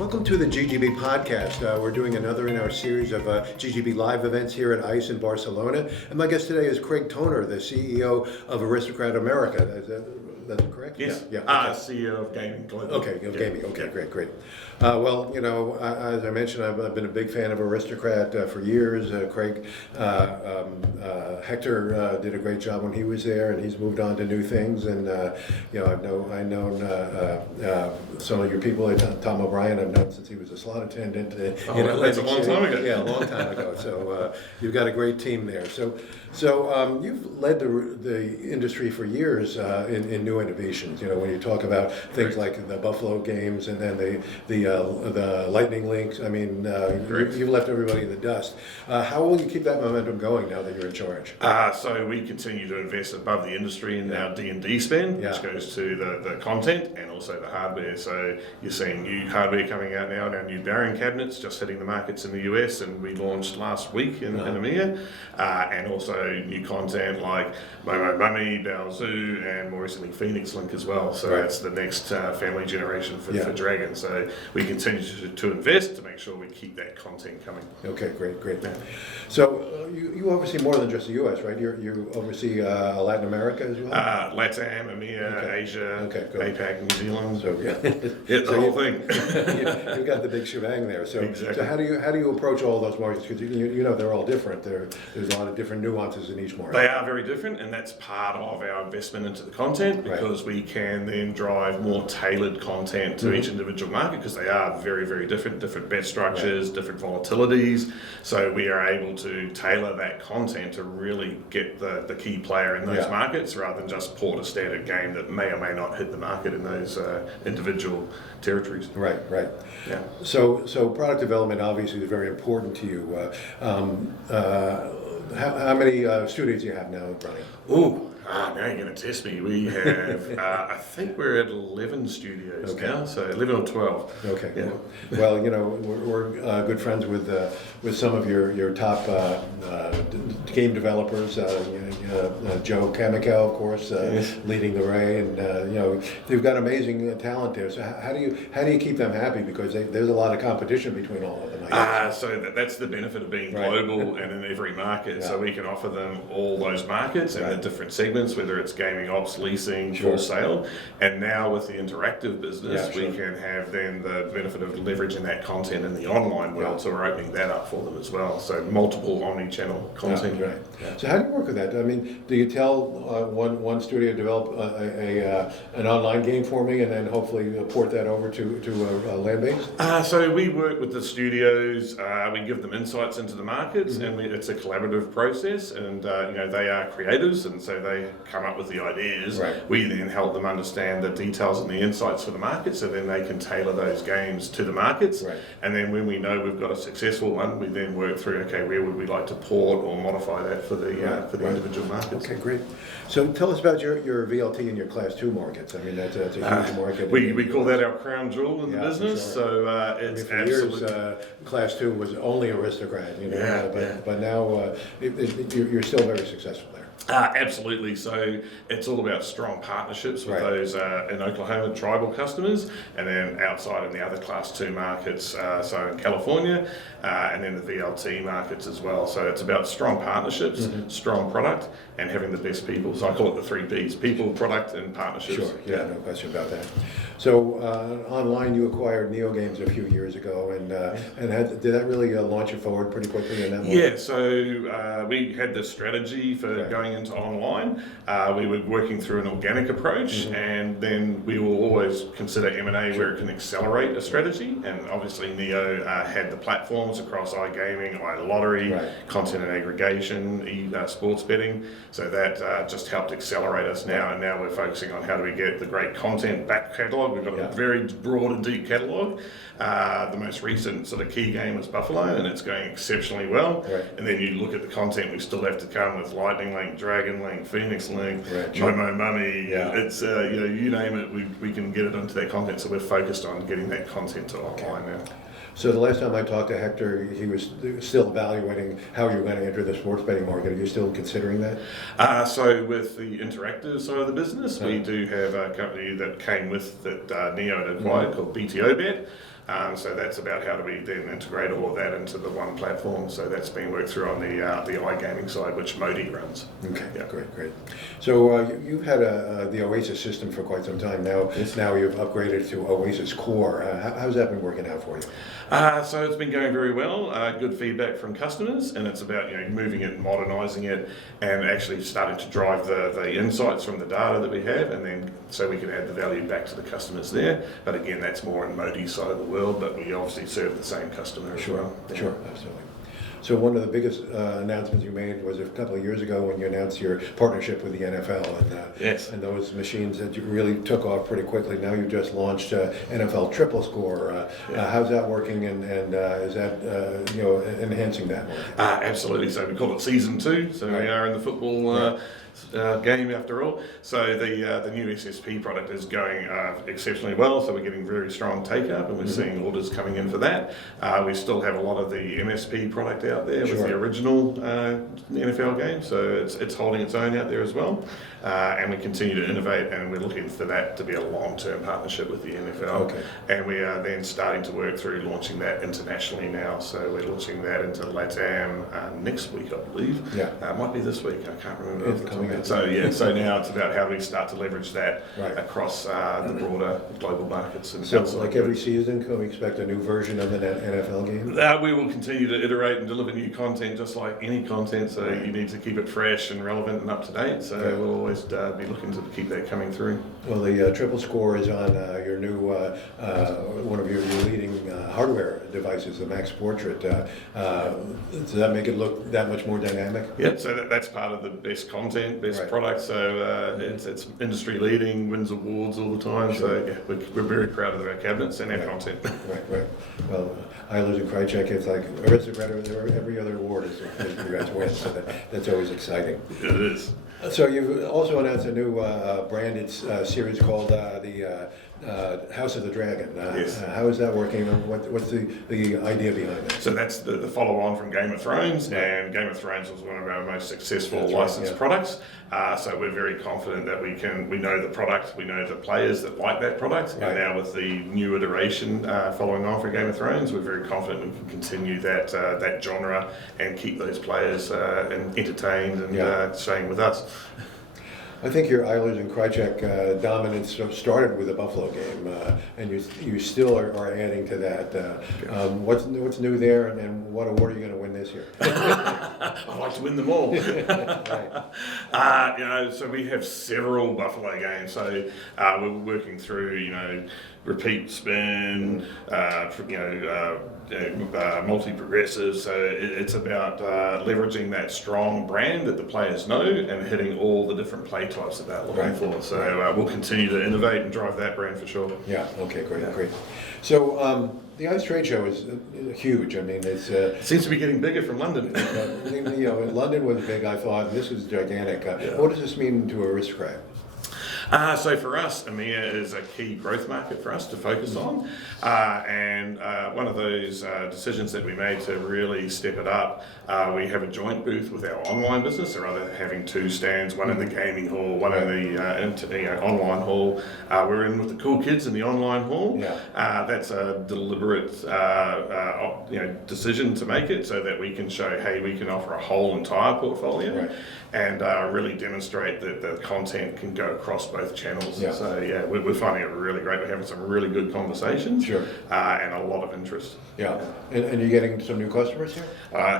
Welcome to the GGB Podcast. We're doing another in our series of GGB live events here at ICE in Barcelona. And my guest today is Craig Toner, the CEO of Aristocrat America. That's correct? Yes. Yeah. CEO of Gaming Global. Okay, of gaming. Okay, great. Well, you know, as I mentioned, I've been a big fan of Aristocrat for years. Craig, Hector did a great job when he was there, and he's moved on to new things. And you know, I've known some of your people. Tom O'Brien, I've known since he was a slot attendant. That's a long time ago. Yeah, a long time ago. So you've got a great team there. So you've led the industry for years in new innovations. You know, when you talk about things like the Buffalo games and then the Lightning Links. I mean, you've left everybody in the dust. How will you keep that momentum going now that you're in charge? So we continue to invest above the industry in our D&D spend, which goes to the content and also the hardware. So you're seeing new hardware coming out now, our new Baron cabinets just hitting the markets in the US, and we launched last week in EMEA, and also new content like Momo Mummy, Bao Zoo, and more recently Phoenix Link as well. So that's the next family generation for Dragon. So we continue to invest to make sure we keep that content coming. Okay, great. Yeah. So you oversee more than just the U.S., right? You oversee Latin America as well? LATAM, EMEA, Asia, APAC, New Zealand. So the whole thing. You've got the big shebang there. So, exactly. So how do you approach all those markets? Because you know they're all different. There's a lot of different nuances in each market. They are very different, and that's part of our investment into the content, because we can then drive more tailored content to each individual market, because they are very, very different bet structures, different volatilities. So we are able to tailor that content to really get the key player in those markets, rather than just port a standard game that may or may not hit the market in those individual territories. Right. Yeah. So product development obviously is very important to you. How many studios do you have now running? Now you're going to test me. We have, I think we're at 11 studios now, so 11 or 12. Okay. Yeah. Well, you know, we're good friends with some of your top game developers. Joe Kamikow, of course, leading the way, and you know, they've got amazing talent there. So how do you keep them happy? Because there's a lot of competition between all of them. So that's the benefit of being global and in every market. So we can offer them all those markets and the different segments, whether it's gaming ops, leasing, for sale. And now with the interactive business, we can have then the benefit of leveraging that content in the online world. So we're opening that up for them as well. So multiple omni-channel content. So how do you work with that? I mean, do you tell one studio develop an online game for me, and then hopefully port that over to a land-based? So we work with the studios. We give them insights into the markets, and it's a collaborative process. And you know, they are creatives, and so they come up with the ideas. We then help them understand the details and the insights for the market, so then they can tailor those games to the markets. And then when we know we've got a successful one, we then work through, okay, where would we like to port or modify that for the individual markets. Okay, great. So tell us about your VLT and your Class 2 markets. I mean, that's a huge market. We call that our crown jewel in the business. So it's for years, Class 2 was only Aristocrat, you know, but now you're still very successful there. Absolutely. So it's all about strong partnerships with those in Oklahoma tribal customers, and then outside in the other Class 2 markets, so in California, and then the VLT markets as well. So it's about strong partnerships, strong product, and having the best people. So I call it the 3 Ps: people, product, and partnerships. Sure. No question about that. So online, you acquired Neo Games a few years ago, and did that really launch you forward pretty quickly in that market? Yeah. So we had this strategy for going into online. We were working through an organic approach, and then we will always consider M&A where it can accelerate a strategy. And obviously, Neo had the platforms across iGaming, iLottery, content and aggregation, sports betting. So that just helped accelerate us now. And now we're focusing on how do we get the great content back catalogue. We've got a very broad and deep catalogue. The most recent sort of key game was Buffalo, and it's going exceptionally well. And then you look at the content, we still have to come with Lightning Link, Dragon Link, Phoenix Link, Momo Mummy. It's you know, you name it, we can get it onto that content. So we're focused on getting that content to online now. So the last time I talked to Hector, he was still evaluating how you were going to enter the sports betting market. Are you still considering that? So with the interactive side of the business, we do have a company that came with that Neo had acquired called BTO Bet. So that's about how do we then integrate all of that into the one platform. So that's been worked through on the iGaming side, which Modi runs. Okay, Yeah. great. So you've had the Oasis system for quite some time now. Yes. Now you've upgraded to Oasis Core. How's that been working out for you? So it's been going very well. Good feedback from customers, and it's about moving it, modernising it, and actually starting to drive the insights from the data that we have, and then so we can add the value back to the customers there. But again, that's more in Modi's side of the world, but we obviously serve the same customer as well. Sure, absolutely. So one of the biggest announcements you made was a couple of years ago when you announced your partnership with the NFL, Yes. and those machines that you really took off pretty quickly. Now you just launched NFL Triple Score. How's that working, and is that enhancing that? Absolutely. So we call it Season 2. So we are in the football game after all. So the new SSP product is going exceptionally well. So we're getting very strong take up, and we're seeing orders coming in for that. We still have a lot of the MSP product out there with the original NFL game. So it's holding its own out there as well. And we continue to innovate, and we're looking for that to be a long-term partnership with the NFL. Okay. And we are then starting to work through launching that internationally now. So we're launching that into LATAM next week, I believe. Yeah. It might be this week. I can't remember. It's coming up. So now it's about how do we start to leverage that Right. across the broader global markets. And So like every season, can we expect a new version of the NFL game? we will continue to iterate and deliver new content, just like any content. So you need to keep it fresh and relevant and up to date. So we'll always be looking to keep that coming through. Well, the Triple Score is on your new one of your leading hardware devices, the Max Portrait. Does that make it look that much more dynamic? Yeah, so that's part of the best content, best product. So it's industry leading, wins awards all the time. Sure. So we're very proud of our cabinets and our content. Right. Well, Eilers and Krychek, it's like Aristocrat, every other award is you guys win, so that's always exciting. It is. So you've also announced a new branded series called the House of the Dragon. Yes. How is that working? What's the idea behind that? So that's the follow-on from Game of Thrones, and Game of Thrones was one of our most successful licensed products. So we're very confident that we know the product, we know the players that like that product, and now with the new iteration following on from Game of Thrones, we're very confident we can continue that genre and keep those players entertained and staying with us. I think your Eilers and Krychek dominance started with the Buffalo game, and you still are adding to that. What's new there, and what award are you going to win this year? I'd like to win them all. Right. So we have several Buffalo games. So we're working through, repeat spin, multi-progressive. So it's about leveraging that strong brand that the players know and hitting all the different play types that they're looking for. So we'll continue to innovate and drive that brand for sure. Yeah. Okay. Great. So the ICE trade show is huge. I mean, it seems to be getting bigger from London. London was big, I thought, and this is gigantic. What does this mean to Aristocrat? So for us, EMEA is a key growth market for us to focus on, and one of those decisions that we made to really step it up, we have a joint booth with our online business, or rather having two stands, one in the gaming hall, one in the online hall. We're in with the cool kids in the online hall. That's a deliberate decision to make it so that we can show, hey, we can offer a whole entire portfolio. And really demonstrate that the content can go across both channels. So we're finding it really great. We're having some really good conversations, and a lot of interest. And you're getting some new customers here?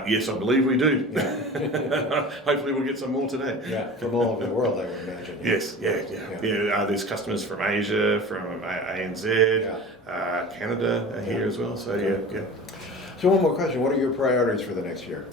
Yes, I believe we do. Hopefully we'll get some more today. From all over the world, I would imagine. Yes, there's customers from Asia, from ANZ, Canada here as well. So So one more question, what are your priorities for the next year?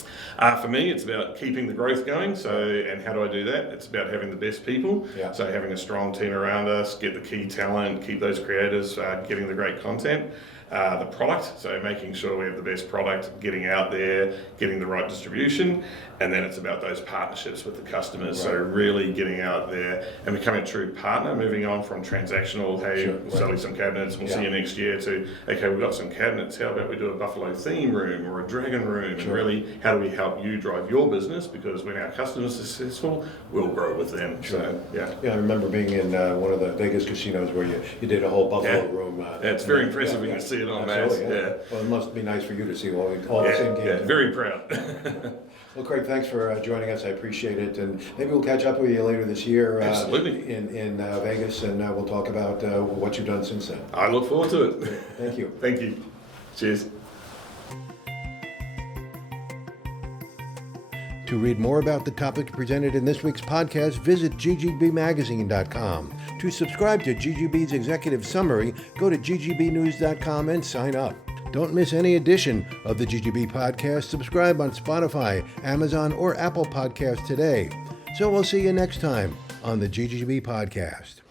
For me, it's about keeping the growth going. And how do I do that? It's about having the best people. So having a strong team around us, get the key talent, keep those creators, getting the great content. The product, so making sure we have the best product, getting out there, getting the right distribution, and then it's about those partnerships with the customers. So really getting out there and becoming a true partner, moving on from transactional, hey, we'll sell you some cabinets, we'll see you next year, to, okay, we've got some cabinets, how about we do a Buffalo theme? singing room or a dragon room, and really how do we help you drive your business, because when our customers are successful, we'll grow with them. So, yeah. Yeah, I remember being in one of the Vegas casinos where you did a whole buffalo room. It's very impressive when you see it on mass. Yeah. Well, it must be nice for you to see all the same games. Yeah, very proud. Well, Craig, thanks for joining us. I appreciate it, and maybe we'll catch up with you later this year. Absolutely. In Vegas, and we'll talk about what you've done since then. I look forward to it. Thank you. Thank you. Cheers. To read more about the topic presented in this week's podcast, visit ggbmagazine.com. To subscribe to GGB's executive summary, go to ggbnews.com and sign up. Don't miss any edition of the GGB Podcast. Subscribe on Spotify, Amazon, or Apple Podcasts today. So we'll see you next time on the GGB Podcast.